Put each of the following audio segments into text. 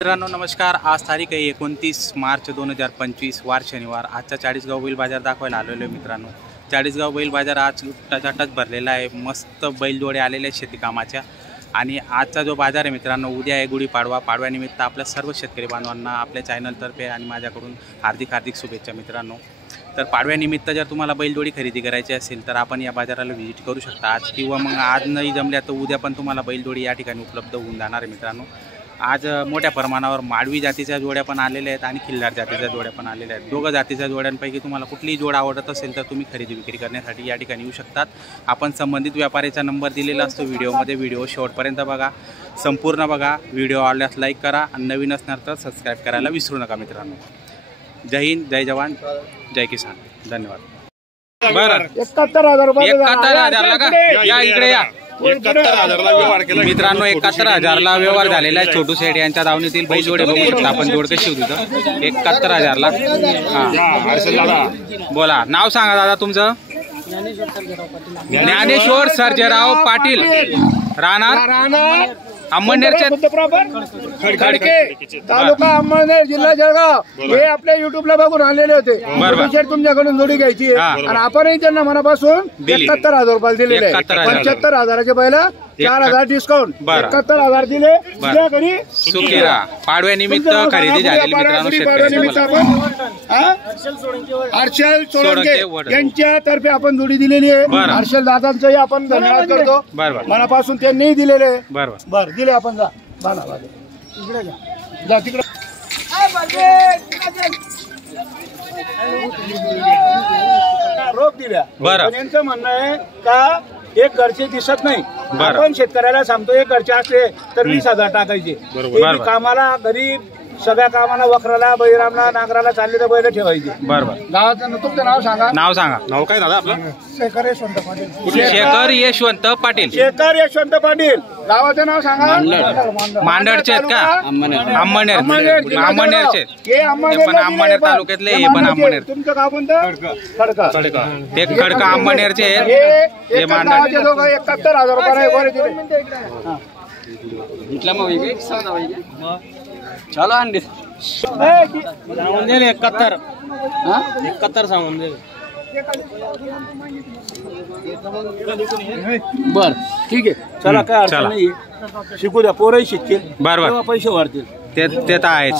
मित्रांनो नमस्कार। आज तारीख आहे 29 मार्च 2025 वार शनिवार। आजचा चाळीसगाव बैल बाजार दाखवायला आलेलो आहे मित्रांनो। चाळीसगाव बैल बाजार आज टचाटच भरलेला आहे। मस्त बैलजोडे आलेले शेती कामाच्या आणि आजचा जो बाजार आहे मित्रांनो, उद्या आहे गुढीपाडवा। पाडव्यानिमित्त आपल्या सर्व शेतकरी बांधवांना आपल्या चॅनलतर्फे आणि माझ्याकडून हार्दिक शुभेच्छा मित्रांनो। तर पाडव्यानिमित्त जर तुम्हाला बैलजोडी खरेदी करायची असेल तर आपण या बाजाराला व्हिजिट करू शकता आज, किंवा मग आज नाही जमल्या तर उद्या पण तुम्हाला बैलजोडी या ठिकाणी उपलब्ध होऊन जाणार आहे मित्रांनो। आज मोठ्या प्रमाणावर माडवी जातीच्या जोड्या पण आलेल्या आहेत आणि खिल्लार जातीच्या जोड्या पण आलेल्या आहेत। दोघं जातीच्या जोड्यांपैकी तुम्हाला कुठलीही जोड आवडत असेल तर तुम्ही खरेदी विक्री करण्यासाठी या ठिकाणी येऊ शकतात। आपण संबंधित व्यापाऱ्याचा नंबर दिलेला असतो व्हिडिओमध्ये। व्हिडिओ शेवटपर्यंत बघा, संपूर्ण बघा। व्हिडिओ आवडल्यास लाईक करा आणि नवीन असणार तर सबस्क्राईब करायला विसरू नका मित्रांनो। जय हिंद, जय जवान, जय किसान, धन्यवाद। बरं 71,000 रुपये 71,000 का? या इकडे या 71,000ला व्यवहार केला मित्रांनो। 71,000ला व्यवहार झालेला आहे। छोटू सेठ यांच्या दावणीतील बैलजोडे बघू शकता आपण। जोड कशी होती तर 71,000ला। बोला, नाव सांगा दादा तुमचं। ज्ञानेश्वर सर्जेराव पाटील, राहणार अंमळनेरचे, खडके तालुका अंमळनेर, जिल्हा जळगाव। हे आपल्या युट्यूबला बघून आलेले होते। तुमच्याकडून जोडी घ्यायची आणि आपणही त्यांना मनापासून 71,000 रुपये दिलेले। 75,000चे बैल, 4,000 डिस्काउंट, 71,000 दिले। घरी सुकेरा पाडव्यानिमित्त खरेदी झालेली मित्रांनो। हर्षल सोळंके यांच्यातर्फे आपण जोडी दिलेली आहे। हर्षल दादांचंही आपण धन्यवाद करतो मनापासून, त्यांनीही दिलेले। बरं दिले आपण। जा बाना इकडे जा तिकडे। रोप दिल्या। यांचं म्हणणं आहे का एक घरचे दिसत नाही। आपण शेतकऱ्याला सांगतो एक घरचे असले तर 20,000 टाकायचे। कामाला गरीब सगळ्या कामाला वखराला, बैरामला, नागराला चालले तर बैल ठेवायचे। बरोबर। गावाचं तुमचं नाव सांगा। नाव सांगा। नाव काय दादा आपलं? शेखर यशवंत पाटील। शेखर यशवंत पाटील। शेखर यशवंत पाटील। गावाचं नाव सांगा। मांडरचे आहेत का? अंमळनेर। अंमळनेरचे हे पण अंमळनेर तालुक्यातले, हे पण अंमळनेर। तुमचं गाव कोणतं? खडका। ते खडका अंमळनेरचे आहेत। हे मांडरचे दोघं 71,000 रुपये चलो अंडे सांगून दे 71 71 सांगून दे। बर ठीक आहे, चला काय अडचण नाही। शिकू द्या, पोरही शिकतील, बरोबर, पैसे वाढतील। ते तर आहेच।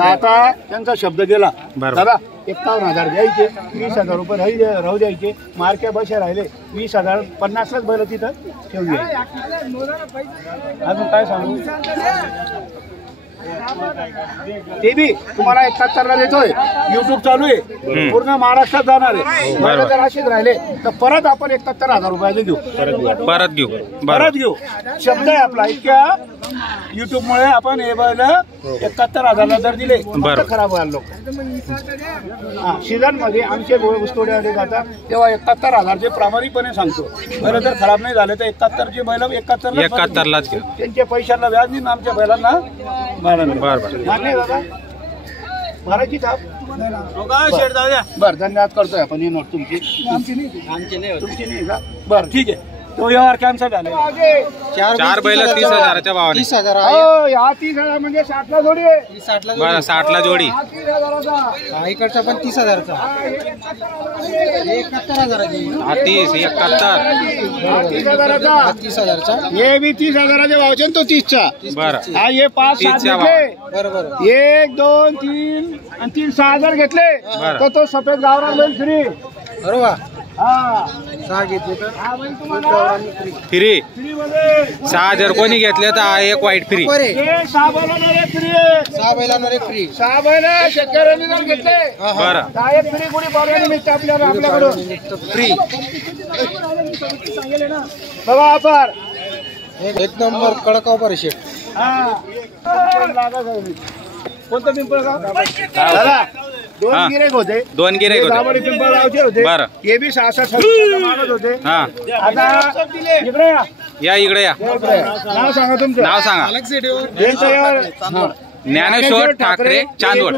आता त्यांचा शब्द गेला दादा। 51,000 द्यायचे, 20,000 रुपये राहू द्यायचे। मार्क्या बशा राहिले 20,000, 50लाच बैल तिथं ठेवूया। अजून काय सांगू? ते बी तुम्हाला 71ला देतोय। युट्यूब चालू आहे, पूर्ण महाराष्ट्रात जाणार आहे। जर असेच राहिले तर परत आपण 71,000 रुपयाचे घेऊ। परत घेऊ शब्द आहे आपला। इतक्या युट्यूब मुळे आपण हे बैल 71,000ला जर दिले तर खराब व्हायला लोक। सीझन मध्ये आमचे ऊसतोड्यामध्ये जातात तेव्हा 71,000चे प्रामाणिकपणे सांगतो। बैल जर खराब नाही झाले तर 71चे बैल 71लाच घेऊ। त्यांच्या पैशाला व्याज देऊन आमच्या बैलांना भरायची थाप। बर धन्यवाद करतोय आपण। ही नोट तुमची, तुमची नाही का? बर ठीक आहे, तो व्यवहार कॅन्सल झाले। 4 बैल 30,000च्या भावाने। 30,000 हा 30,000 म्हणजे 60ला जोडी आहे। 60ला जोडी। इकडचा पण 30,000चा। 71,000ची। 30,000चा। हे बी 30,000च्या भावाचे, तो 30चा। बरं, हा हे 5-6 घेतले। बरोबर, 1 2 3 आणि 3 6,000 घेतले तर तो सफेद गावरान बैल फ्री। बरोबर। हा 6 घेतले तर फ्री 6,000 कोणी घेतले तर एक वाईट फ्री। 6 बैलांना फ्री। 6 बैलांना फ्री। 6 बैल शेतकऱ्यांनी जर घेतले बरं, 10 फ्री गुढी पाडव्यानिमित्त आपल्याकडून फ्री। बघा ऑफर एक नंबर कडक ऑफर आहे शेट। कोणतं पिंपळगाव दादा? 2 गिरेक होते। 2 गिरेक होते। पिंपळगावचे होते। बरं, हे बी 6-6 मागत होते। हा आता इकडे या, इकडे या। नाव सांगा तुमचं। नाव सांगा। यांचं ज्ञानेश्वर ठाकरे, चांदवड।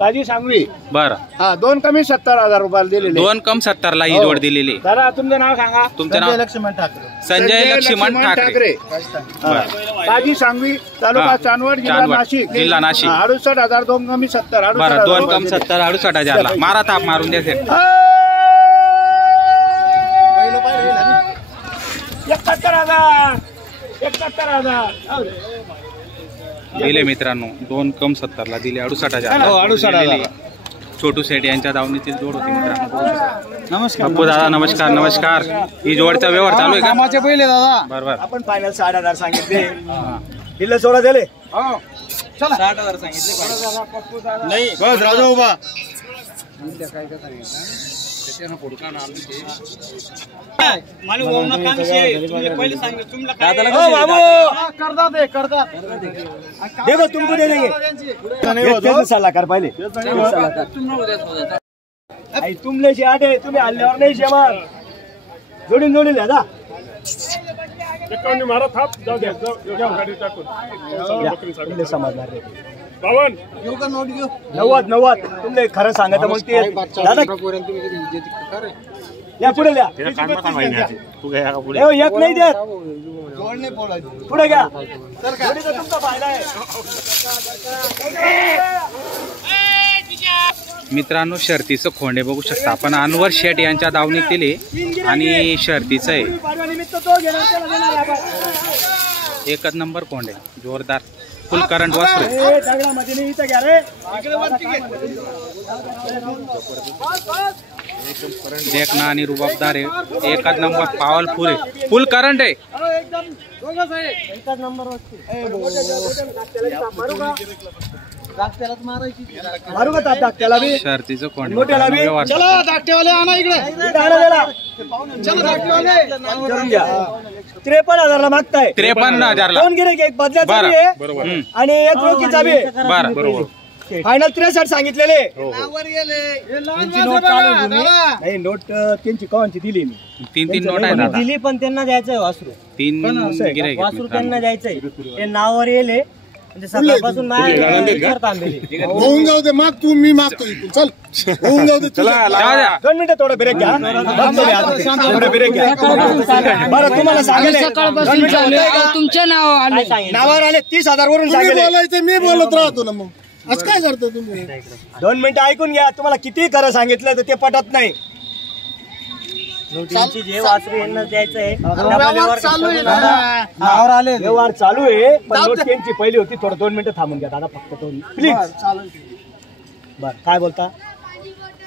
ताजी सांगवी. बरं. हा 2 कमी 70,000 रुपयाला दिलेले. 2 कम 70 ला ही जोड दिलेली. दादा तुमचं नाव सांगा. तुमचं नाव? लक्ष्मण ठाकरे. संजय लक्ष्मण ठाकरे. ताजी सांगवी, तालुका चांदवड, जिल्हा नाशिक. जिल्हा नाशिक. 68,000 2 कमी 70. बरं 2 कम 70 68,000 ला. मारा ताप मारून द्या. 71,000 दिले मित्रांनो. 2 कम 70 ला दिले 68,000. छोटू सेठ यांच्या दावणीतील जोड होती मित्रांनो. नमस्कार बापू दादा नमस्कार. नमस्कार. ही जोडचा व्यवहार चालू आहे का? कामाचे पहिले दादा. बरोबर. आपण फायनल 60,000 सांगितले. दिले 16 दिले. चला 60,000 सांगितले. नाही बस राजा उभा. देखो तुमको दे देंगे. सलाहकार पहिले तुमले आटे तुम्ही हल्ल्यावर नाही शेमान जोडीन जोडील दादा. मारा थाप जाऊ द्या गाडी टाकून समजणार 52 90 तुमले खरं सांगत मग ते दादा या पुढे द्या. एक नाही देत पुढे घ्या. तुमचा फायदा आहे. मित्रांनो शर्तीचं खोंडे बघू शकता आपण. अनवर शेठ यांच्या दावणीतील आहे आणि शर्तीचं आहे. एकच नंबर खोंडे जोरदार फुल करंट वासरू. देखना आणि रुबाबदार आहे. एकच नंबर पावरफुल आहे. फुल करंट आहे. शर्तीचं खोंडे 53,000 ला मागताय. 53,000 ला. 2 गिऱ्हाईक एक बदल्याचा बी आहे आणि एक रोखीचा बी आहे. बरोबर. फायनल 63 सांगितलेले. नाही नोट त्यांची कवांची दिली मी. 3 नोट आहे दादा. दिली पण त्यांना द्यायचंय वासरू. 3 गिऱ्हाईक वासरू त्यांना द्यायचंय. ते नावावर येले म्हणजे सकाळपासून होऊन जाऊ दे. माग तू मी मागतो. चल होऊन जाऊ दे. 2 मिनिटं थोडं ब्रेक घ्या. थोडं ब्रेक घ्या. बरं तुम्हाला सांगेल तुमचे नावावर आले 30,000 वरून सांगितले. मी बोलत राहतो ना मग असं काय करतो तुम्ही. 2 मिनिटं ऐकून घ्या. तुम्हाला किती खरं सांगितलं तर ते पटत नाही. जे वासरू यांना द्यायचंय नावावर आले व्यवहार चालू आहे पण नोट त्यांची पहिली होती. थोडं 2 मिनिटं थांबून घ्या दादा फक्त प्लीज. बर काय बोलता.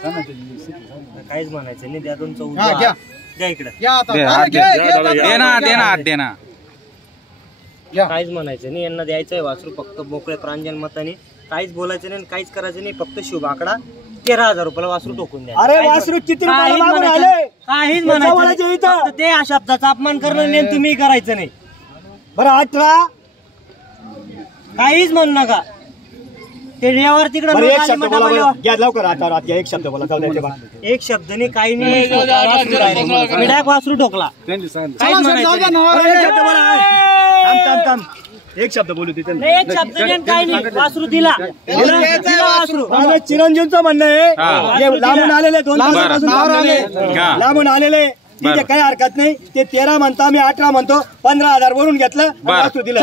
काहीच म्हणायचं नाही. द्या तुमचं द्या इकडे. देना काहीच म्हणायचं नाही. यांना द्यायचंय वासरू फक्त मोकळे प्रांजल मताने. काहीच बोलायचं नाही काहीच करायचं नाही. फक्त शुभ आकडा 13,000 रुपयाला वासरू टोकून द्या. अरे वासरू किती काहीच म्हणायचं फक्त ते शब्दाचा अपमान करणं नाही. तुम्ही करायचं नाही. बरं 18 काहीच म्हणू नका. ते रेवर तिकडे एक शब्द बोला घ्या लवकर. आता एक शब्द बोला जाऊ द्यायचे. एक शब्द नाही काही नाही. मिडाक वासरू ठोकला. काहीच थांब एक शब्द बोलू तिथे. एक शब्द नाही काही नाही. वासरू दिला वासरू. चिरंजीवचं म्हणणं आहे लांबून आलेले 2 लांबून आलेले ठीक आहे काही हरकत नाही. ते 13 म्हणता मी 18 म्हणतो. 15,000 वरून घेतलं वासरू दिलं.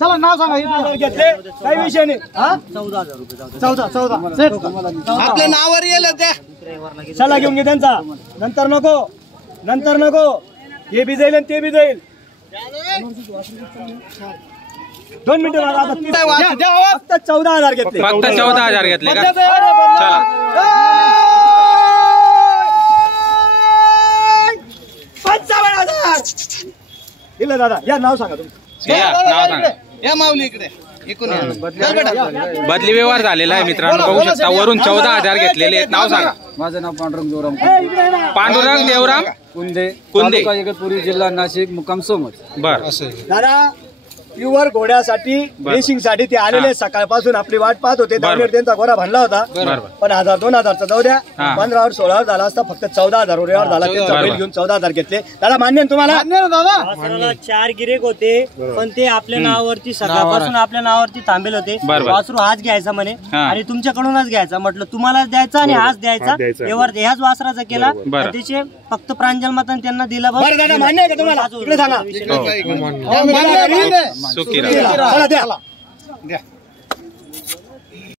चला नाव सांगा. घेतले काही विषय नाही. 14 आपल्या नावावर येलं त्या. चला घेऊन घे त्यांचा. नंतर नको हे बी जाईल आणि ते बी जाईल. 2 मिनिटं फक्त 14,000 घेतले. फक्त 14,000 घेतले का? चला 55,000 दिलं दादा. या नाव सांगा तुमचं. नाव सांगा. या माऊली इकडे. बदली व्यवहार झालेला आहे मित्रांनो बघू शकता. वरून 14,000 घेतलेले आहेत. नाव सांगा. माझं नाव पांडुरंग देवराम पांडुरंग देवराम कुंदे कुंदे इगतपुरी जिल्हा नाशिक मुक्काम सोमत. बर दादा प्युअर घोड्यासाठी रेसिंग साठी ते आलेले सकाळपासून आपली वाट पाहत होते. दावणीवर त्यांचा घोडा भन्नला होता, पण 1000-2000चा जाऊ द्या, 15वर 16वर झाला असता, फक्त 14,000 व्यवहार झाला. त्यांचा बैल घेऊन 14,000 घेतले. दादा मान्य आहे तुम्हाला? वासराला 4 गिरेक होते, पण ते आपल्या नावावरती सकाळपासून आपल्या नावावरती थांबेल होते. वासरू हाच घ्यायचा म्हणे आणि तुमच्याकडूनच घ्यायचा. म्हटलं तुम्हालाच द्यायचा आणि हाच द्यायचा. व्यवहार ह्याच वासराचा केला. त्याचे फक्त प्रांजल मतान त्यांना दिला. मान्य आहे का तुम्हाला? इकडे सांगा. सुखी राहा. चला द्या.